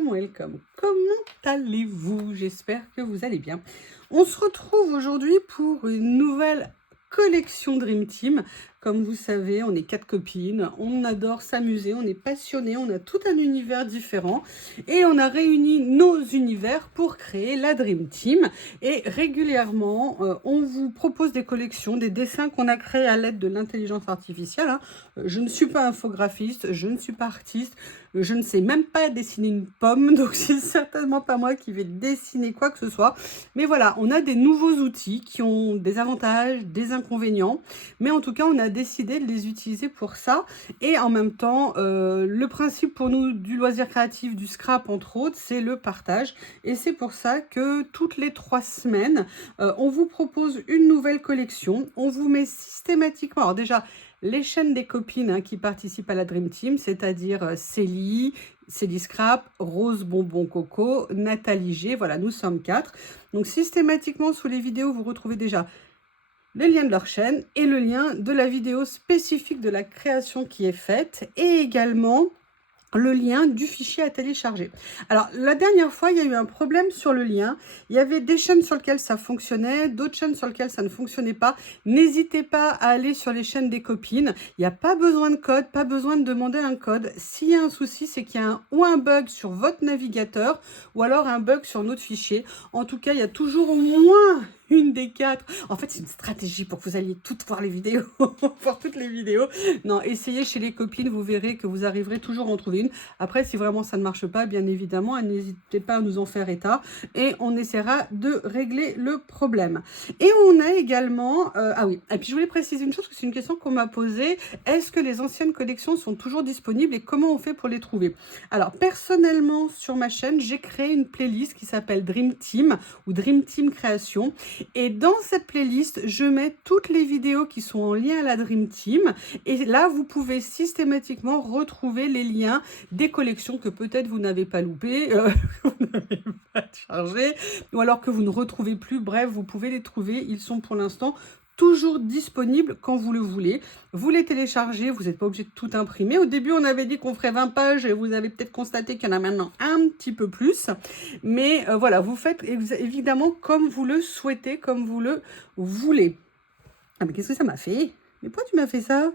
welcome. Comment allez-vous? J'espère que vous allez bien. On se retrouve aujourd'hui pour une nouvelle collection Dream Team. Comme vous savez, on est 4 copines, on adore s'amuser, on est passionnés, on a tout un univers différent et on a réuni nos univers pour créer la Dream Team. Et régulièrement, on vous propose des collections, des dessins qu'on a créés à l'aide de l'intelligence artificielle. Je ne suis pas infographiste, je ne suis pas artiste, je ne sais même pas dessiner une pomme, donc c'est certainement pas moi qui vais dessiner quoi que ce soit. Mais voilà, on a des nouveaux outils qui ont des avantages, des inconvénients, mais en tout cas, on a décidé de les utiliser pour ça. Et en même temps, le principe pour nous du loisir créatif, du scrap entre autres, c'est le partage. Et c'est pour ça que toutes les 3 semaines, on vous propose une nouvelle collection. On vous met systématiquement, alors déjà, les chaînes des copines qui participent à la Dream Team, c'est-à-dire Célie Scrap, Rose Bonbon Coco, Nathalie G. Voilà, nous sommes 4. Donc systématiquement, sous les vidéos, vous retrouvez déjà le lien de leur chaîne et le lien de la vidéo spécifique de la création qui est faite et également le lien du fichier à télécharger. Alors, la dernière fois, il y a eu un problème sur le lien. Il y avait des chaînes sur lesquelles ça fonctionnait, d'autres chaînes sur lesquelles ça ne fonctionnait pas. N'hésitez pas à aller sur les chaînes des copines. Il n'y a pas besoin de code, pas besoin de demander un code. S'il y a un souci, c'est qu'il y a un bug sur votre navigateur ou alors un bug sur notre fichier. En tout cas, il y a toujours au moins une des 4. En fait, c'est une stratégie pour que vous alliez toutes voir les vidéos, voir toutes les vidéos. Non, essayez chez les copines, vous verrez que vous arriverez toujours à en trouver une. Après, si vraiment ça ne marche pas, bien évidemment, n'hésitez pas à nous en faire état et on essaiera de régler le problème. Et on a également... ah oui, et puis je voulais préciser une chose, que c'est une question qu'on m'a posée. Est-ce que les anciennes collections sont toujours disponibles et comment on fait pour les trouver? Alors, personnellement, sur ma chaîne, j'ai créé une playlist qui s'appelle Dream Team ou Dream Team Création. Et dans cette playlist, je mets toutes les vidéos qui sont en lien à la Dream Team. Et là, vous pouvez systématiquement retrouver les liens des collections que peut-être vous n'avez pas loupées, que vous n'avez pas chargées, ou alors que vous ne retrouvez plus. Bref, vous pouvez les trouver. Ils sont pour l'instant toujours disponibles quand vous le voulez. Vous les téléchargez, vous n'êtes pas obligé de tout imprimer. Au début, on avait dit qu'on ferait 20 pages et vous avez peut-être constaté qu'il y en a maintenant un petit peu plus. Mais voilà, vous faites évidemment comme vous le souhaitez, comme vous le voulez. Ah, mais qu'est-ce que ça m'a fait? Mais pourquoi tu m'as fait ça?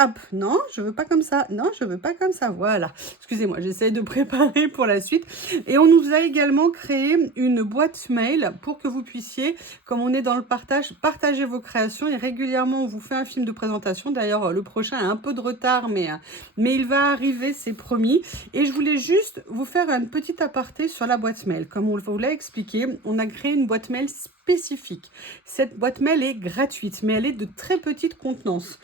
Hop, non, je veux pas comme ça. Non, je veux pas comme ça. Voilà. Excusez-moi, j'essaie de préparer pour la suite. Et on nous a également créé une boîte mail pour que vous puissiez, comme on est dans le partage, partager vos créations. Et régulièrement, on vous fait un film de présentation. D'ailleurs, le prochain a un peu de retard, mais il va arriver, c'est promis. Et je voulais juste vous faire un petit aparté sur la boîte mail. Comme on vous l'a expliqué, on a créé une boîte mail spécifique. Cette boîte mail est gratuite, mais elle est de très petite contenance.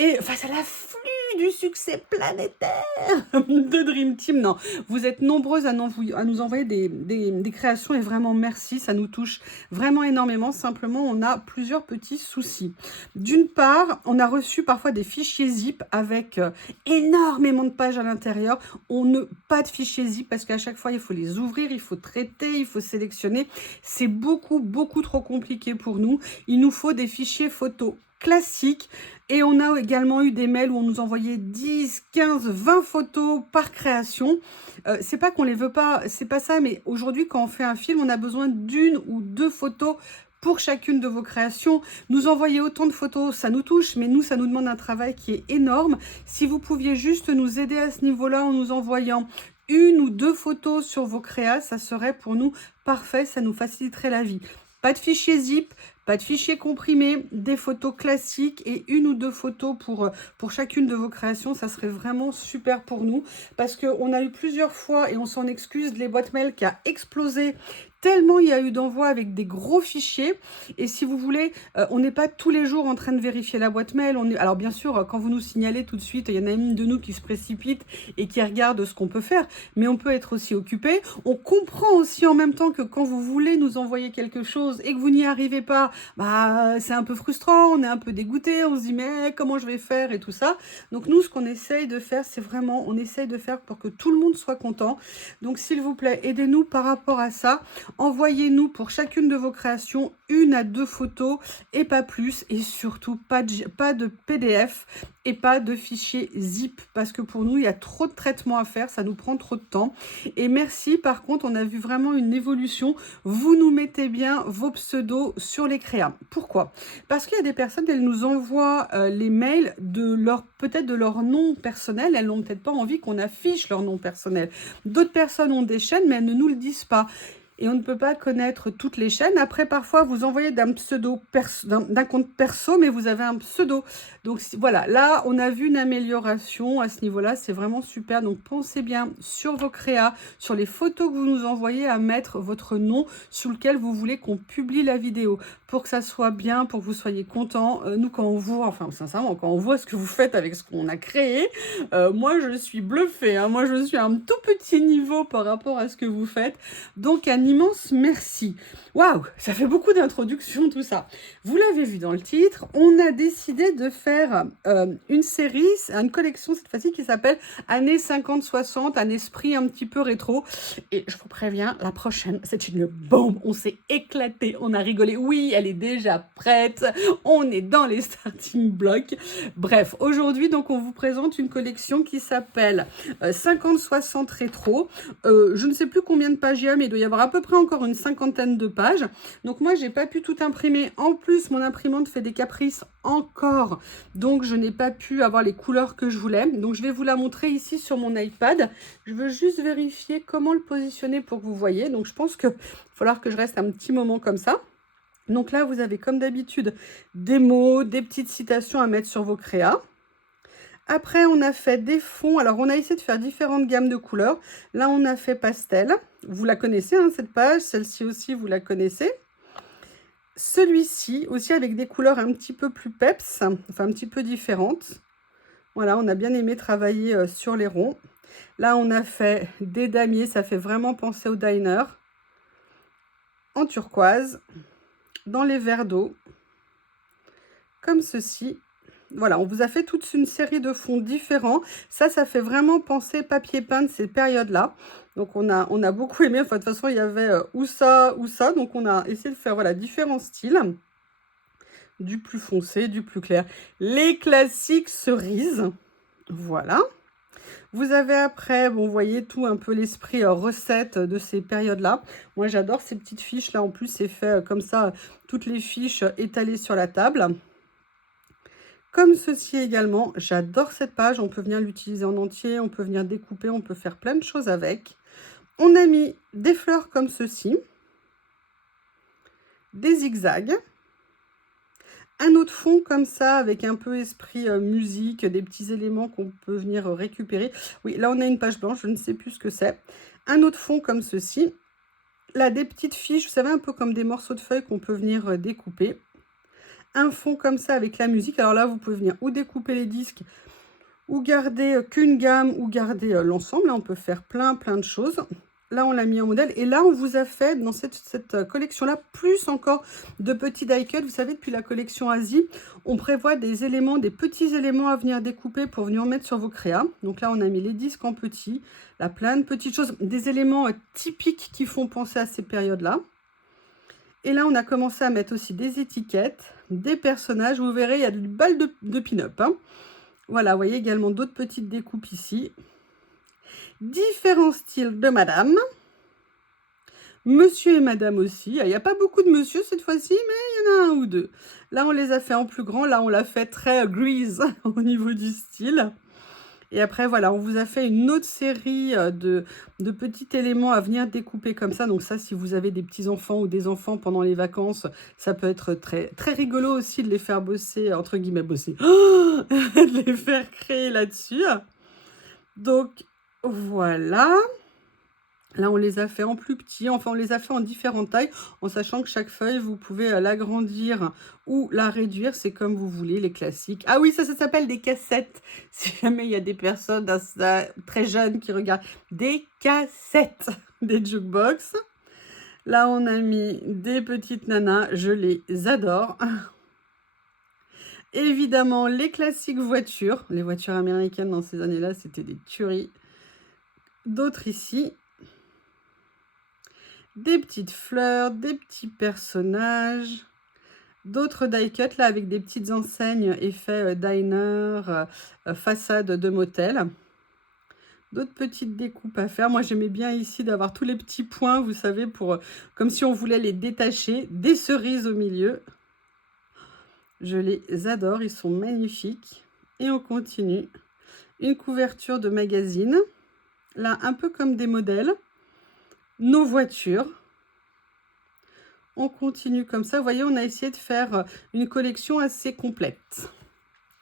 Et face à l'afflux du succès planétaire de Dream Team, non, vous êtes nombreuses à nous envoyer des créations et vraiment merci, ça nous touche vraiment énormément. Simplement, on a plusieurs petits soucis. D'une part, on a reçu parfois des fichiers zip avec énormément de pages à l'intérieur. Pas de fichiers zip parce qu'à chaque fois, il faut les ouvrir, il faut traiter, il faut sélectionner. C'est beaucoup, beaucoup trop compliqué pour nous. Il nous faut des fichiers photos classiques. Et on a également eu des mails où on nous envoyait 10, 15, 20 photos par création. C'est pas qu'on les veut pas, c'est pas ça, mais aujourd'hui, quand on fait un film, on a besoin d'une ou 2 photos pour chacune de vos créations. Nous envoyer autant de photos, ça nous touche, mais nous, ça nous demande un travail qui est énorme. Si vous pouviez juste nous aider à ce niveau-là en nous envoyant 1 ou 2 photos sur vos créas, ça serait pour nous parfait, ça nous faciliterait la vie. Pas de fichier zip, pas de fichier comprimé, des photos classiques et 1 ou 2 photos pour chacune de vos créations. Ça serait vraiment super pour nous parce qu'on a eu plusieurs fois, et on s'en excuse, les boîtes mail qui a explosé tellement il y a eu d'envois avec des gros fichiers. Et si vous voulez, on n'est pas tous les jours en train de vérifier la boîte mail. Alors bien sûr, quand vous nous signalez tout de suite, il y en a une de nous qui se précipite et qui regarde ce qu'on peut faire. Mais on peut être aussi occupé. On comprend aussi en même temps que quand vous voulez nous envoyer quelque chose et que vous n'y arrivez pas, bah c'est un peu frustrant, on est un peu dégoûté, on se dit mais comment je vais faire et tout ça. Donc nous, ce qu'on essaye de faire, c'est vraiment, on essaye de faire pour que tout le monde soit content. Donc s'il vous plaît, aidez-nous par rapport à ça. Envoyez-nous pour chacune de vos créations 1 à 2 photos et pas plus. Et surtout, pas de PDF et pas de fichier zip. Parce que pour nous, il y a trop de traitements à faire. Ça nous prend trop de temps. Et merci, par contre, on a vu vraiment une évolution. Vous nous mettez bien vos pseudos sur les créas. Pourquoi? Parce qu'il y a des personnes, elles nous envoient les mails de leur, peut-être de leur nom personnel. Elles n'ont peut-être pas envie qu'on affiche leur nom personnel. D'autres personnes ont des chaînes, mais elles ne nous le disent pas. Et on ne peut pas connaître toutes les chaînes. Après, parfois, vous envoyez d'un pseudo d'un compte perso, mais vous avez un pseudo. Donc, voilà, là, on a vu une amélioration à ce niveau-là. C'est vraiment super. Donc, pensez bien sur vos créas, sur les photos que vous nous envoyez, à mettre votre nom sous lequel vous voulez qu'on publie la vidéo. Pour que ça soit bien, pour que vous soyez content. Nous, quand on voit, enfin, sincèrement, quand on voit ce que vous faites avec ce qu'on a créé, moi, je suis bluffée. Hein. Moi, je suis à un tout petit niveau par rapport à ce que vous faites. Donc, un immense merci. Waouh, ça fait beaucoup d'introduction tout ça. Vous l'avez vu dans le titre, on a décidé de faire une série, une collection cette fois-ci qui s'appelle Années 50-60, un esprit un petit peu rétro. Et je vous préviens, la prochaine, c'est une bombe. On s'est éclaté, on a rigolé. Oui, elle est déjà prête. On est dans les starting blocks. Bref, aujourd'hui, donc, on vous présente une collection qui s'appelle 50-60 rétro. Je ne sais plus combien de pages il y a, mais il doit y avoir à peu près encore une 50aine de pages. Donc moi, j'ai pas pu tout imprimer. En plus, mon imprimante fait des caprices encore. Donc, je n'ai pas pu avoir les couleurs que je voulais. Donc, je vais vous la montrer ici sur mon iPad. Je veux juste vérifier comment le positionner pour que vous voyez. Donc, je pense qu'il va falloir que je reste un petit moment comme ça. Donc là, vous avez comme d'habitude des mots, des petites citations à mettre sur vos créas. Après, on a fait des fonds. Alors, on a essayé de faire différentes gammes de couleurs. Là, on a fait pastel. Vous la connaissez, hein, cette page. Celle-ci aussi, vous la connaissez. Celui-ci, aussi avec des couleurs un petit peu plus peps, enfin un petit peu différentes. Voilà, on a bien aimé travailler sur les ronds. Là, on a fait des damiers. Ça fait vraiment penser au diner. En turquoise. Dans les verres d'eau. Comme ceci. Voilà, on vous a fait toute une série de fonds différents. Ça fait vraiment penser papier peint de ces périodes-là. Donc, on a beaucoup aimé. Enfin, de toute façon, il y avait ou ça, ou ça. Donc, on a essayé de faire voilà, différents styles. Du plus foncé, du plus clair. Les classiques cerises. Voilà. Vous avez après, bon, vous voyez tout un peu l'esprit recette de ces périodes-là. Moi, j'adore ces petites fiches. Là, en plus, c'est fait comme ça, toutes les fiches étalées sur la table. Comme ceci également, j'adore cette page, on peut venir l'utiliser en entier, on peut venir découper, on peut faire plein de choses avec. On a mis des fleurs comme ceci, des zigzags, un autre fond comme ça avec un peu esprit musique, des petits éléments qu'on peut venir récupérer. Oui, là on a une page blanche, je ne sais plus ce que c'est. Un autre fond comme ceci. Là, des petites fiches, vous savez, un peu comme des morceaux de feuilles qu'on peut venir découper. Un fond comme ça avec la musique. Alors là, vous pouvez venir ou découper les disques, ou garder qu'une gamme, ou garder l'ensemble. Là, on peut faire plein de choses. Là, on l'a mis en modèle. Et là, on vous a fait, dans cette collection-là, plus encore de petits die-cut. Vous savez, depuis la collection Asie, on prévoit des éléments, des petits éléments à venir découper pour venir mettre sur vos créas. Donc là, on a mis les disques en petits. Là, plein de petites choses. Des éléments typiques qui font penser à ces périodes-là. Et là, on a commencé à mettre aussi des étiquettes, des personnages. Vous verrez, il y a des balles de pin-up. Hein. Voilà, vous voyez également d'autres petites découpes ici. Différents styles de madame. Monsieur et madame aussi. Il n'y a pas beaucoup de monsieur cette fois-ci, mais il y en a un ou deux. Là, on les a fait en plus grand. Là, on l'a fait très grise au niveau du style. Et après, voilà, on vous a fait une autre série de petits éléments à venir découper comme ça. Donc ça, si vous avez des petits-enfants ou des enfants pendant les vacances, ça peut être très rigolo aussi de les faire bosser, entre guillemets bosser, de les faire créer là-dessus. Donc, voilà. Là, on les a fait en plus petits, enfin, on les a fait en différentes tailles, en sachant que chaque feuille, vous pouvez l'agrandir ou la réduire, c'est comme vous voulez, les classiques. Ah oui, ça s'appelle des cassettes, si jamais il y a des personnes très jeunes qui regardent. Des cassettes, des jukebox. Là, on a mis des petites nanas, je les adore. Évidemment, les classiques voitures. Les voitures américaines dans ces années-là, c'était des tueries. D'autres ici. des petites fleurs, des petits personnages, d'autres die cut là avec des petites enseignes effet diner, façade de motel. D'autres petites découpes à faire. Moi, j'aimais bien ici d'avoir tous les petits points, vous savez, pour comme si on voulait les détacher. Des cerises au milieu. Je les adore, ils sont magnifiques. Et on continue. Une couverture de magazine. Là, un peu comme des modèles. Nos voitures. On continue comme ça. Vous voyez, on a essayé de faire une collection assez complète.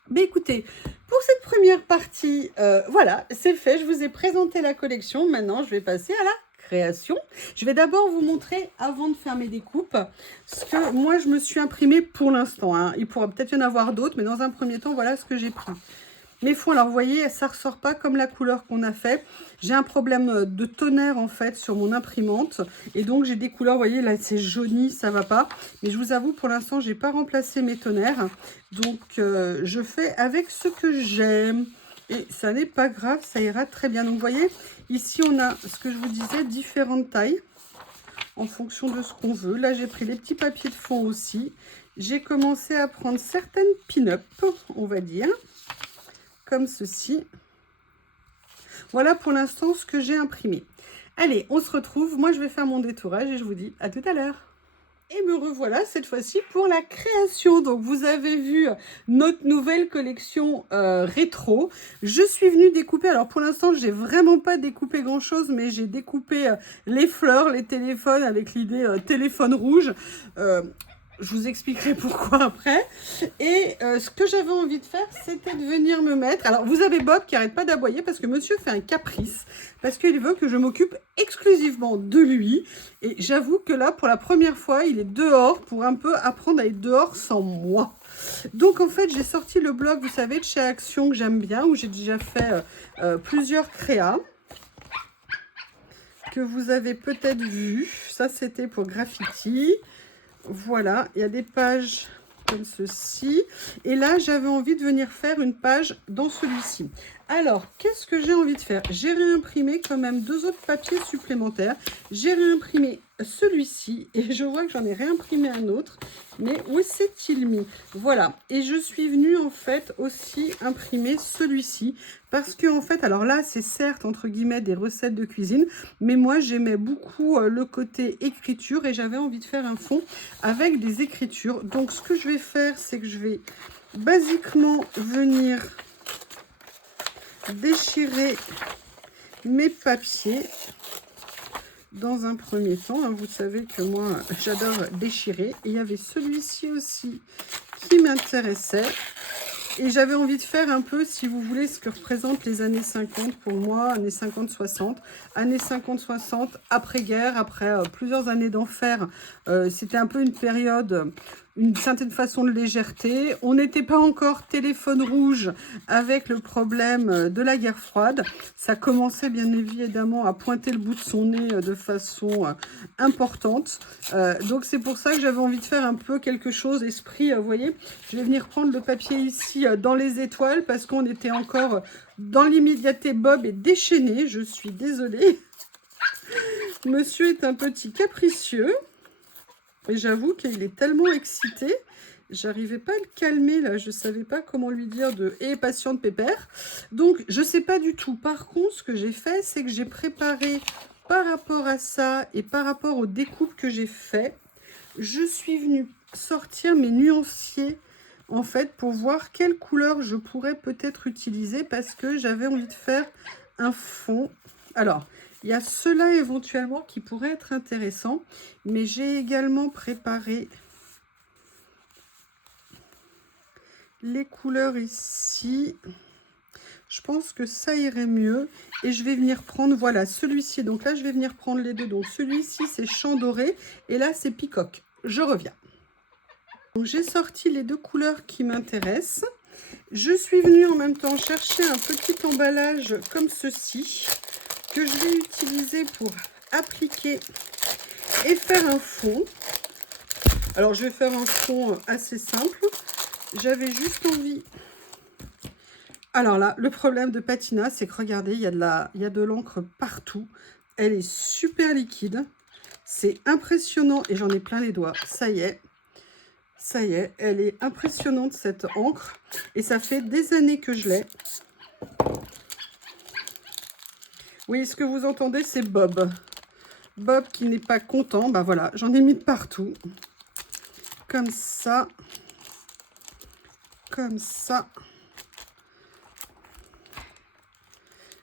Mais écoutez, pour cette première partie, voilà, c'est fait. Je vous ai présenté la collection. Maintenant, je vais passer à la création. Je vais d'abord vous montrer, avant de faire mes découpes, ce que moi, je me suis imprimé pour l'instant. Hein. Il pourra peut-être y en avoir d'autres, mais dans un premier temps, voilà ce que j'ai pris. Mes fonds, alors vous voyez, ça ressort pas comme la couleur qu'on a fait. J'ai un problème de tonnerre en fait sur mon imprimante. Et donc j'ai des couleurs, vous voyez, là c'est jauni, ça va pas. Mais je vous avoue, pour l'instant, j'ai pas remplacé mes tonnerres. Donc je fais avec ce que j'aime. Et ça n'est pas grave, ça ira très bien. Donc vous voyez, ici on a, ce que je vous disais, différentes tailles en fonction de ce qu'on veut. Là j'ai pris les petits papiers de fond aussi. J'ai commencé à prendre certaines pin-up, on va dire. Comme ceci. Voilà pour l'instant ce que j'ai imprimé. Allez, on se retrouve. Moi, je vais faire mon détourage et je vous dis à tout à l'heure. Et me revoilà cette fois-ci pour la création. Donc, vous avez vu notre nouvelle collection rétro. Je suis venue découper. Alors, pour l'instant, j'ai vraiment pas découpé grand-chose, mais j'ai découpé les fleurs, les téléphones avec l'idée téléphone rouge. Je vous expliquerai pourquoi après. Et ce que j'avais envie de faire, c'était de venir me mettre... Alors, vous avez Bob qui n'arrête pas d'aboyer parce que monsieur fait un caprice. Parce qu'il veut que je m'occupe exclusivement de lui. Et j'avoue que là, pour la première fois, il est dehors pour un peu apprendre à être dehors sans moi. Donc, en fait, j'ai sorti le blog, vous savez, de chez Action que j'aime bien, où j'ai déjà fait plusieurs créas. Que vous avez peut-être vu. Ça, c'était pour Graffiti. Voilà, il y a des pages comme ceci. Et là, j'avais envie de venir faire une page dans celui-ci. Alors, qu'est-ce que j'ai envie de faire? J'ai réimprimé quand même 2 autres papiers supplémentaires. J'ai réimprimé celui-ci et je vois que j'en ai réimprimé un autre. Mais où s'est-il mis? Voilà. Et je suis venue en fait aussi imprimer celui-ci. Parce que en fait, alors là, c'est certes entre guillemets des recettes de cuisine. Mais moi, j'aimais beaucoup le côté écriture et j'avais envie de faire un fond avec des écritures. Donc, ce que je vais faire, c'est que je vais basiquement venir déchirer mes papiers dans un premier temps. Hein, vous savez que moi, j'adore déchirer. Et il y avait celui-ci aussi qui m'intéressait. Et j'avais envie de faire un peu, si vous voulez, ce que représentent les années 50 pour moi, années 50-60. Années 50-60, après-guerre, après plusieurs années d'enfer. C'était un peu une période, une certaine façon de légèreté. On n'était pas encore téléphone rouge avec le problème de la guerre froide. Ça commençait bien évidemment à pointer le bout de son nez de façon importante. Donc c'est pour ça que j'avais envie de faire un peu quelque chose, esprit, vous voyez. Je vais venir prendre le papier ici dans les étoiles parce qu'on était encore dans l'immédiateté. Bob est déchaîné, je suis désolée. Monsieur est un petit capricieux. Et j'avoue qu'il est tellement excité. J'arrivais pas à le calmer là, je savais pas comment lui dire de « Eh, patiente pépère ». Donc, je sais pas du tout. Par contre, ce que j'ai fait, c'est que j'ai préparé par rapport à ça et par rapport aux découpes que j'ai fait, je suis venue sortir mes nuanciers en fait pour voir quelle couleur je pourrais peut-être utiliser parce que j'avais envie de faire un fond. Alors, il y a cela éventuellement qui pourrait être intéressant, mais j'ai également préparé les couleurs ici. Je pense que ça irait mieux. Et je vais venir prendre, voilà, celui-ci. Donc là, je vais venir prendre les deux. Donc celui-ci, c'est champ doré. Et là, c'est peacock. Je reviens. Donc j'ai sorti les 2 couleurs qui m'intéressent. Je suis venue en même temps chercher un petit emballage comme ceci, que je vais utiliser pour appliquer et faire un fond. Alors, je vais faire un fond assez simple. J'avais juste envie... Alors là, le problème de Patina, c'est que regardez, il y a de l'encre partout. Elle est super liquide. C'est impressionnant et j'en ai plein les doigts. Ça y est, elle est impressionnante cette encre et ça fait des années que je l'ai. Oui, ce que vous entendez, c'est Bob. Bob qui n'est pas content. Bah voilà, j'en ai mis de partout. Comme ça. Comme ça.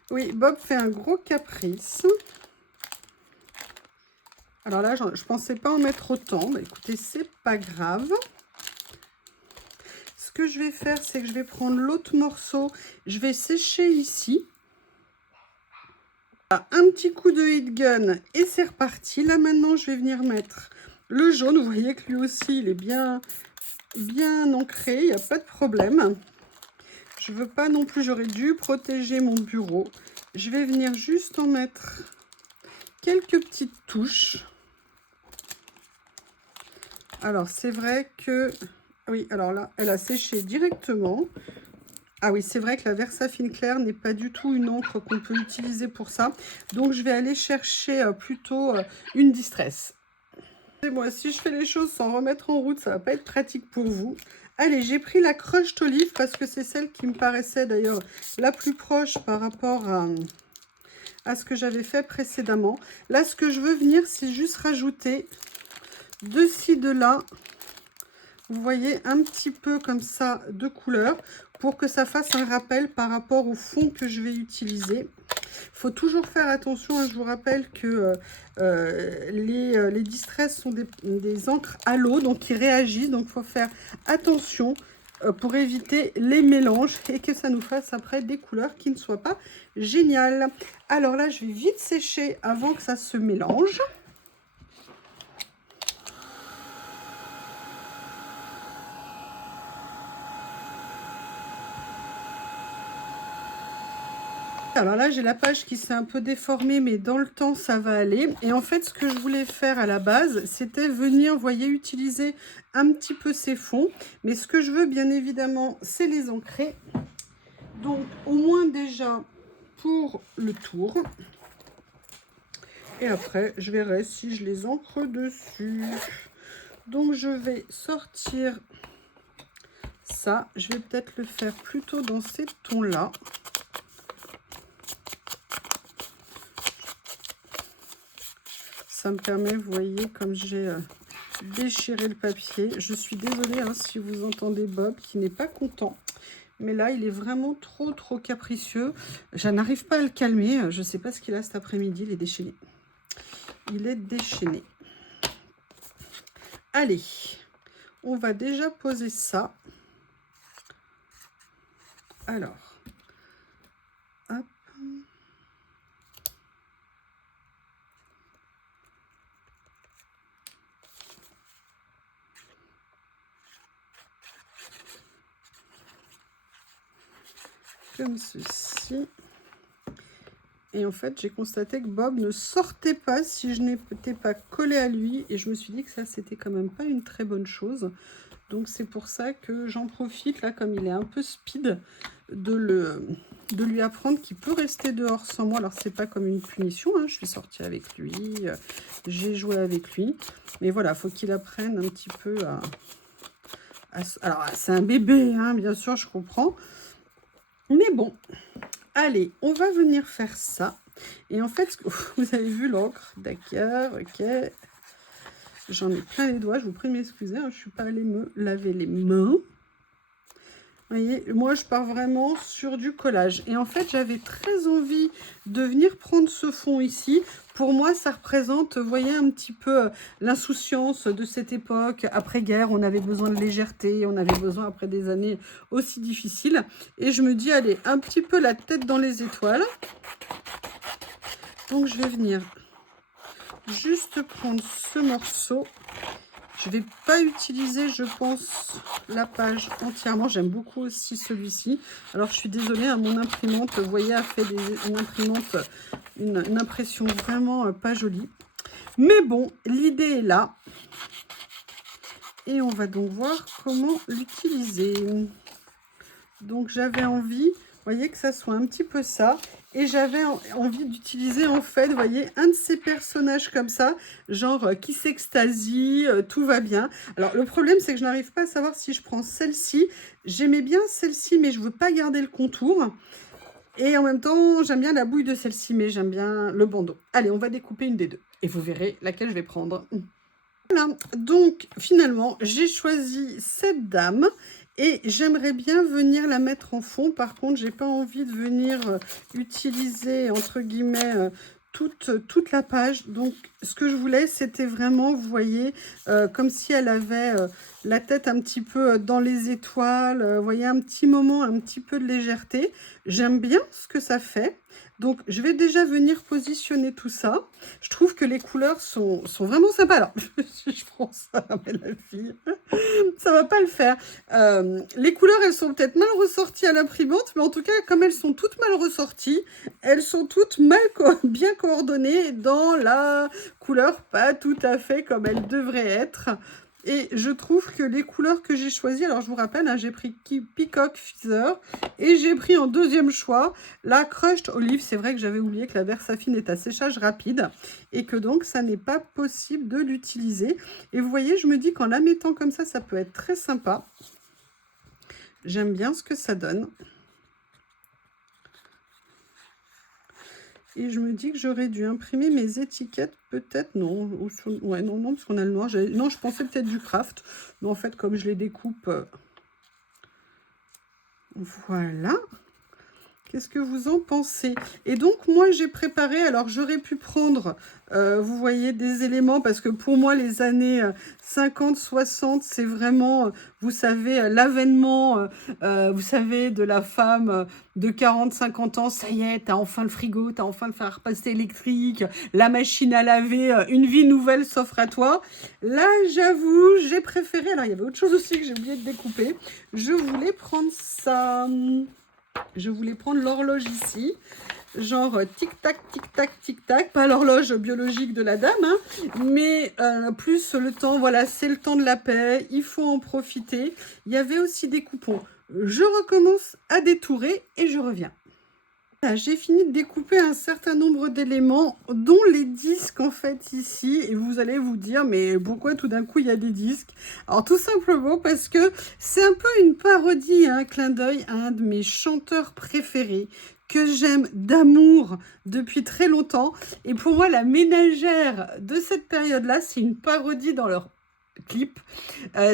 Oui, Bob fait un gros caprice. Alors là, je pensais pas en mettre autant. Mais écoutez, c'est pas grave. Ce que je vais faire, c'est que je vais prendre l'autre morceau. Je vais sécher ici. Un petit coup de heat gun et c'est reparti. Là, maintenant, je vais venir mettre le jaune. Vous voyez que lui aussi, il est bien ancré. Il n'y a pas de problème. Je veux pas non plus, j'aurais dû protéger mon bureau. Je vais venir juste en mettre quelques petites touches. Alors, c'est vrai que... Oui, alors là, elle a séché directement. Ah oui, c'est vrai que la Versafine Clair n'est pas du tout une encre qu'on peut utiliser pour ça. Donc, je vais aller chercher plutôt une Distress. Et moi, si je fais les choses sans remettre en route, ça va pas être pratique pour vous. Allez, j'ai pris la Crushed Olive parce que c'est celle qui me paraissait d'ailleurs la plus proche par rapport à ce que j'avais fait précédemment. Là, ce que je veux venir, c'est juste rajouter de ci, de là. Vous voyez, un petit peu comme ça de couleur pour que ça fasse un rappel par rapport au fond que je vais utiliser. Il faut toujours faire attention, hein, je vous rappelle que les Distress sont des encres à l'eau, donc ils réagissent, donc il faut faire attention pour éviter les mélanges et que ça nous fasse après des couleurs qui ne soient pas géniales. Alors là, je vais vite sécher avant que ça se mélange. Alors là, j'ai la page qui s'est un peu déformée, mais dans le temps, ça va aller. Et en fait, ce que je voulais faire à la base, c'était venir, vous voyez, utiliser un petit peu ces fonds. Mais ce que je veux, bien évidemment, c'est les ancrer. Donc, au moins déjà pour le tour. Et après, je verrai si je les ancre dessus. Donc, je vais sortir ça. Je vais peut-être le faire plutôt dans ces tons-là. Ça me permet, vous voyez, comme j'ai déchiré le papier. Je suis désolée hein, si vous entendez Bob qui n'est pas content. Mais là, il est vraiment trop capricieux. Je n'arrive pas à le calmer. Je ne sais pas ce qu'il a cet après-midi. Il est déchaîné. Il est déchaîné. Allez, on va déjà poser ça. Alors, hop. Comme ceci. Et en fait, j'ai constaté que Bob ne sortait pas si je n'étais pas collée à lui. Et je me suis dit que ça, c'était quand même pas une très bonne chose. Donc, c'est pour ça que j'en profite, là, comme il est un peu speed, de lui apprendre qu'il peut rester dehors sans moi. Alors, c'est pas comme une punition, hein. Je suis sortie avec lui, j'ai joué avec lui. Mais voilà, il faut qu'il apprenne un petit peu alors, c'est un bébé, hein, bien sûr, je comprends. Mais bon, allez, on va venir faire ça. Et en fait, vous avez vu l'encre, d'accord, ok. J'en ai plein les doigts, je vous prie de m'excuser, hein, je ne suis pas allée me laver les mains. Vous voyez, moi je pars vraiment sur du collage. Et en fait, j'avais très envie de venir prendre ce fond ici. Pour moi, ça représente, vous voyez, un petit peu l'insouciance de cette époque. Après-guerre, on avait besoin de légèreté, on avait besoin après des années aussi difficiles. Et je me dis, allez, un petit peu la tête dans les étoiles. Donc, je vais venir juste prendre ce morceau. Je ne vais pas utiliser, je pense, la page entièrement. J'aime beaucoup aussi celui-ci. Alors, je suis désolée, hein, mon imprimante, vous voyez, a fait une impression vraiment pas jolie. Mais bon, l'idée est là. Et on va donc voir comment l'utiliser. Donc, j'avais envie, vous voyez, que ça soit un petit peu ça. Et j'avais envie d'utiliser, en fait, vous voyez, un de ces personnages comme ça, genre qui s'extasie, tout va bien. Alors, le problème, c'est que je n'arrive pas à savoir si je prends celle-ci. J'aimais bien celle-ci, mais je ne veux pas garder le contour. Et en même temps, j'aime bien la bouille de celle-ci, mais j'aime bien le bandeau. Allez, on va découper une des deux. Et vous verrez laquelle je vais prendre. Voilà, donc finalement, j'ai choisi cette dame et j'aimerais bien venir la mettre en fond. Par contre, j'ai pas envie de venir utiliser, entre guillemets, toute la page. Donc, ce que je voulais, c'était vraiment, vous voyez, comme si elle avait la tête un petit peu dans les étoiles. Vous voyez, un petit moment, un petit peu de légèreté. J'aime bien ce que ça fait. Donc, je vais déjà venir positionner tout ça. Je trouve que les couleurs sont vraiment sympas. Alors, si je prends ça, mais la fille, ça va pas le faire. Les couleurs, elles sont peut-être mal ressorties à l'imprimante, mais en tout cas, comme elles sont toutes mal ressorties, elles sont toutes bien coordonnées dans la couleur, pas tout à fait comme elles devraient être. Et je trouve que les couleurs que j'ai choisies, alors je vous rappelle, hein, j'ai pris Peacock Feather et j'ai pris en deuxième choix la Crushed Olive. C'est vrai que j'avais oublié que la Versafine est à séchage rapide et que donc ça n'est pas possible de l'utiliser. Et vous voyez, je me dis qu'en la mettant comme ça peut être très sympa. J'aime bien ce que ça donne. Et je me dis que j'aurais dû imprimer mes étiquettes, peut-être, non. Ouais, non, parce qu'on a le noir. Non, je pensais peut-être du craft. Mais en fait, comme je les découpe, voilà. Qu'est-ce que vous en pensez? Et donc, moi, j'ai préparé, alors j'aurais pu prendre, vous voyez, des éléments, parce que pour moi, les années 50, 60, c'est vraiment, vous savez, l'avènement, vous savez, de la femme de 40, 50 ans. Ça y est, t'as enfin le frigo, t'as enfin le fer à repasser électrique, la machine à laver, une vie nouvelle s'offre à toi. Là, j'avoue, j'ai préféré, alors il y avait autre chose aussi que j'ai oublié de découper. Je voulais prendre ça... Je voulais prendre l'horloge ici, genre tic-tac, tic-tac, tic-tac, pas l'horloge biologique de la dame, hein, mais plus le temps, voilà, c'est le temps de la paix, il faut en profiter. Il y avait aussi des coupons. Je recommence à détourer et je reviens. J'ai fini de découper un certain nombre d'éléments, dont les disques en fait ici, et vous allez vous dire, mais pourquoi tout d'un coup il y a des disques? Alors tout simplement parce que c'est un peu une parodie, un clin d'œil à un de mes chanteurs préférés, que j'aime d'amour depuis très longtemps, et pour moi la ménagère de cette période-là, c'est une parodie dans leur clip.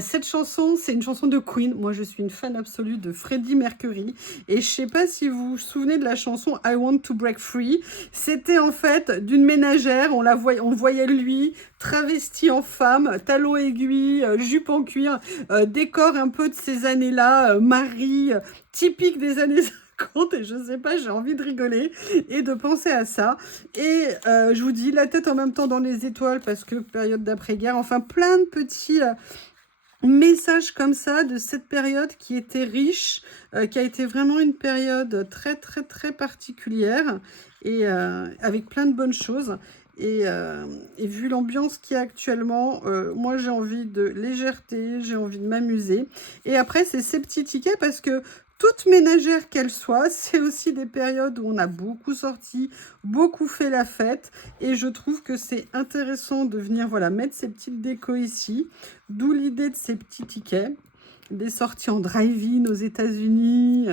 Cette chanson, c'est une chanson de Queen. Moi, je suis une fan absolue de Freddie Mercury. Et je sais pas si vous vous souvenez de la chanson I Want to Break Free. C'était en fait d'une ménagère. On le voyait lui, travesti en femme, talons aiguilles, jupe en cuir, décor un peu de ces années-là, Marie, typique des années 50, et je sais pas, j'ai envie de rigoler et de penser à ça. Et je vous dis, la tête en même temps dans les étoiles, parce que période d'après-guerre, enfin plein de petits messages comme ça de cette période qui était riche, qui a été vraiment une période très très très particulière, et avec plein de bonnes choses. Et vu l'ambiance qu'il y a actuellement, moi j'ai envie de légèreté, j'ai envie de m'amuser. Et après, c'est ces petits tickets, parce que toute ménagère qu'elle soit, c'est aussi des périodes où on a beaucoup sorti, beaucoup fait la fête. Et je trouve que c'est intéressant de venir, voilà, mettre ces petites décos ici. D'où l'idée de ces petits tickets. Des sorties en drive-in aux États-Unis.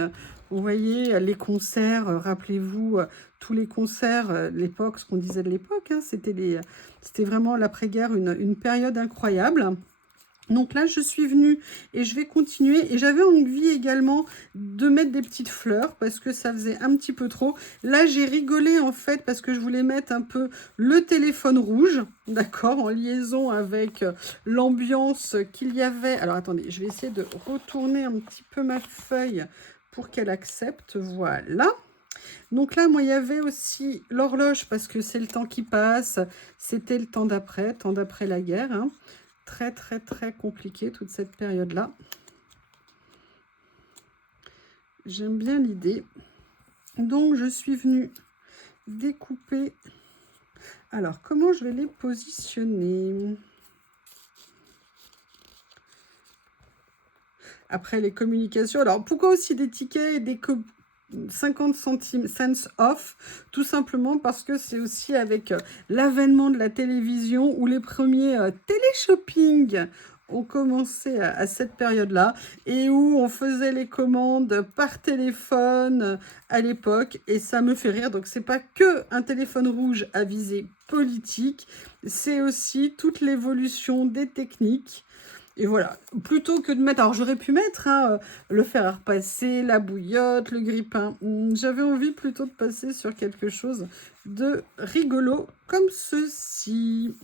Vous voyez, les concerts, rappelez-vous, tous les concerts, l'époque, ce qu'on disait de l'époque, hein, c'était vraiment l'après-guerre, une période incroyable. Donc là, je suis venue et je vais continuer. Et j'avais envie également de mettre des petites fleurs parce que ça faisait un petit peu trop. Là, j'ai rigolé en fait parce que je voulais mettre un peu le téléphone rouge, d'accord, en liaison avec l'ambiance qu'il y avait. Alors attendez, je vais essayer de retourner un petit peu ma feuille pour qu'elle accepte. Voilà. Donc là, moi, il y avait aussi l'horloge parce que c'est le temps qui passe. C'était le temps d'après la guerre, hein. Très, très, très compliqué, toute cette période-là. J'aime bien l'idée. Donc, je suis venue découper. Alors, comment je vais les positionner? Après, les communications. Alors, pourquoi aussi des tickets et des 50 centimes cents off, tout simplement parce que c'est aussi avec l'avènement de la télévision où les premiers télé-shopping ont commencé à cette période-là et où on faisait les commandes par téléphone à l'époque et ça me fait rire. Donc c'est pas que un téléphone rouge à visée politique, c'est aussi toute l'évolution des techniques. Et voilà, plutôt que de mettre... Alors, j'aurais pu mettre le fer à repasser, la bouillotte, le grille-pain. J'avais envie plutôt de passer sur quelque chose de rigolo comme ceci.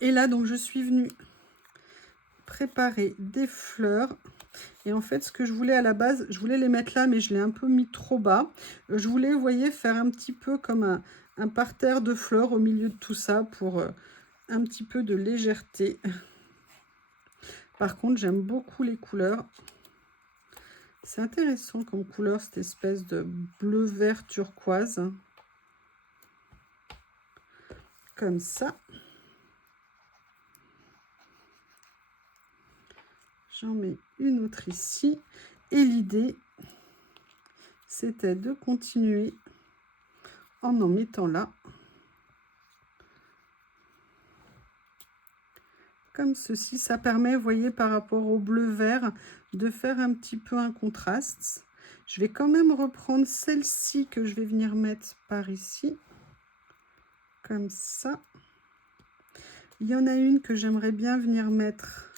Et là, donc, je suis venue préparer des fleurs. Et en fait, ce que je voulais à la base, je voulais les mettre là, mais je l'ai un peu mis trop bas. Je voulais, vous voyez, faire un petit peu comme un parterre de fleurs au milieu de tout ça pour... un petit peu de légèreté. Par contre, j'aime beaucoup les couleurs. C'est intéressant comme couleur, cette espèce de bleu-vert turquoise. Comme ça. J'en mets une autre ici. Et l'idée, c'était de continuer en mettant là. Comme ceci, ça permet, vous voyez, par rapport au bleu-vert, de faire un petit peu un contraste. Je vais quand même reprendre celle-ci que je vais venir mettre par ici. Comme ça. Il y en a une que j'aimerais bien venir mettre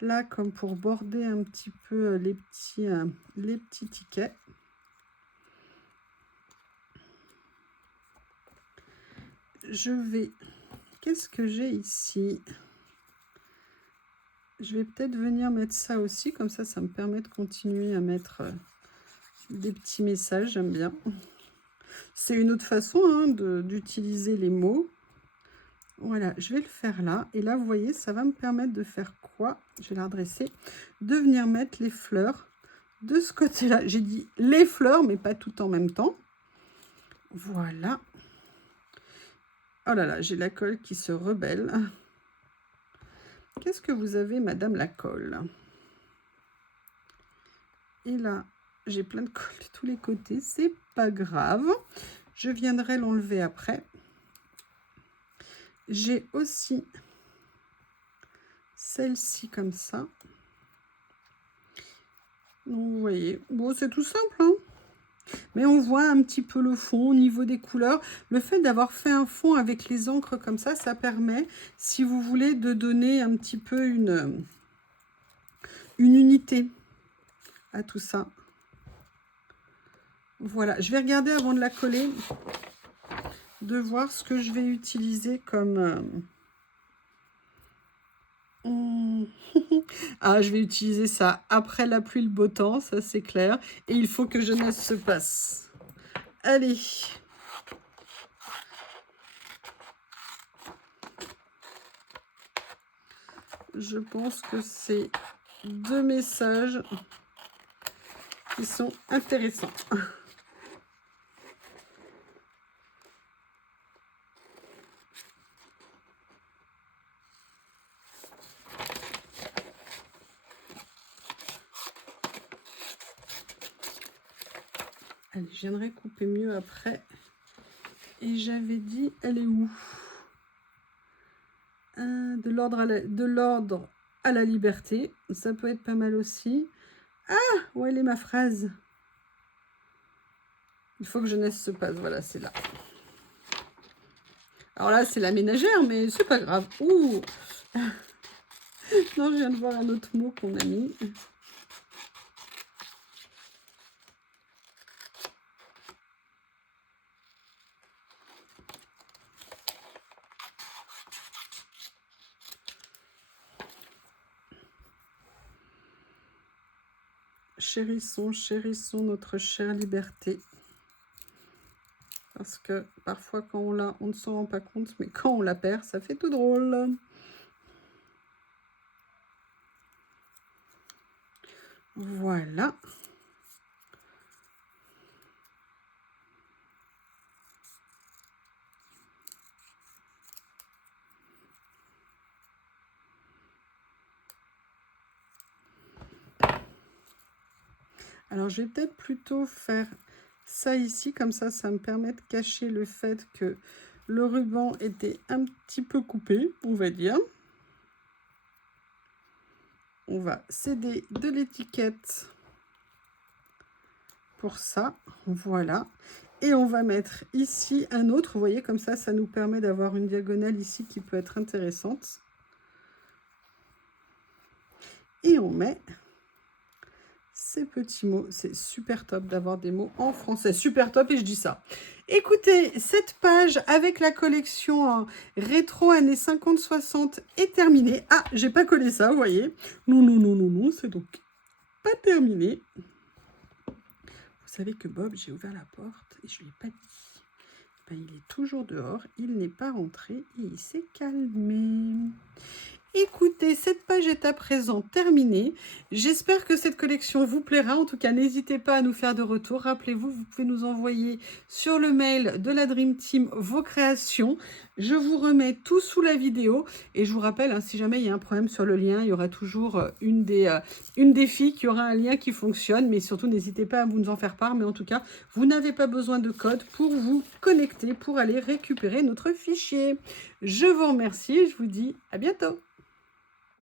là, comme pour border un petit peu les petits tickets. Je vais... Qu'est-ce que j'ai ici? Je vais peut-être venir mettre ça aussi, comme ça, ça me permet de continuer à mettre des petits messages, j'aime bien. C'est une autre façon d'utiliser les mots. Voilà, je vais le faire là. Et là, vous voyez, ça va me permettre de faire quoi? Je vais la redresser. De venir mettre les fleurs de ce côté-là. J'ai dit les fleurs, mais pas tout en même temps. Voilà. Oh là là, j'ai la colle qui se rebelle. Qu'est-ce que vous avez, madame la colle? Et là, j'ai plein de colle de tous les côtés. C'est pas grave. Je viendrai l'enlever après. J'ai aussi celle-ci comme ça. Donc, vous voyez, bon, c'est tout simple, hein, mais on voit un petit peu le fond au niveau des couleurs. Le fait d'avoir fait un fond avec les encres comme ça permet, si vous voulez, de donner un petit peu une unité à tout ça. Voilà, je vais regarder avant de la coller, de voir ce que je vais utiliser comme... Ah, je vais utiliser ça après la pluie, le beau temps, ça c'est clair. Et il faut que jeunesse se passe. Allez. Je pense que c'est deux messages qui sont intéressants. Allez, je viendrai couper mieux après. Et j'avais dit, elle est où? De l'ordre à la liberté. Ça peut être pas mal aussi. Ah, où elle est ma phrase? Il faut que jeunesse se passe. Voilà, c'est là. Alors là, c'est la ménagère, mais c'est pas grave. Ouh. Non, je viens de voir un autre mot qu'on a mis. Chérissons, chérissons notre chère liberté. Parce que parfois, quand on l'a, on ne s'en rend pas compte, mais quand on la perd, ça fait tout drôle. Voilà. Alors, je vais peut-être plutôt faire ça ici, comme ça me permet de cacher le fait que le ruban était un petit peu coupé, on va dire. On va céder de l'étiquette pour ça, voilà. Et on va mettre ici un autre, vous voyez, comme ça nous permet d'avoir une diagonale ici qui peut être intéressante. Et on met ces petits mots. C'est super top d'avoir des mots en français. Super top, et je dis ça. Écoutez, cette page avec la collection rétro années 50-60 est terminée. Ah, j'ai pas collé ça, vous voyez. Non, non, non, non, non, c'est donc pas terminé. Vous savez que Bob, j'ai ouvert la porte et je lui ai pas dit. Ben, il est toujours dehors, il n'est pas rentré et il s'est calmé. Écoutez, cette page est à présent terminée. J'espère que cette collection vous plaira. En tout cas, n'hésitez pas à nous faire de retour. Rappelez-vous, vous pouvez nous envoyer sur le mail de la Dream Team vos créations. Je vous remets tout sous la vidéo. Et je vous rappelle, hein, si jamais il y a un problème sur le lien, il y aura toujours une des filles qui aura un lien qui fonctionne. Mais surtout, n'hésitez pas à vous nous en faire part. Mais en tout cas, vous n'avez pas besoin de code pour vous connecter, pour aller récupérer notre fichier. Je vous remercie et je vous dis à bientôt.